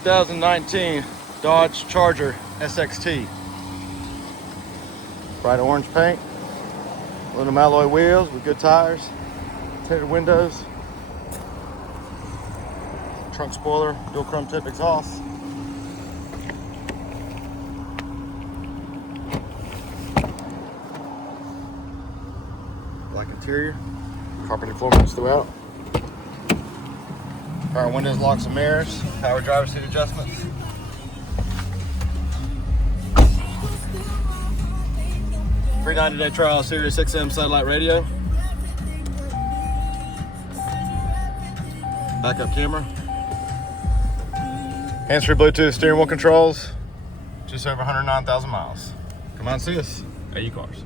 2019 Dodge Charger SXT. Bright orange paint, aluminum alloy wheels with good tires, tinted windows, trunk spoiler, dual chrome tip exhaust. Black interior, carpeted floor mats throughout. Power windows, locks and mirrors, power driver seat adjustments. Free 90-day trial, Sirius XM satellite radio. Backup camera. Hands-free Bluetooth steering wheel controls. Just over 109,000 miles. Come on and see us at U-Cars.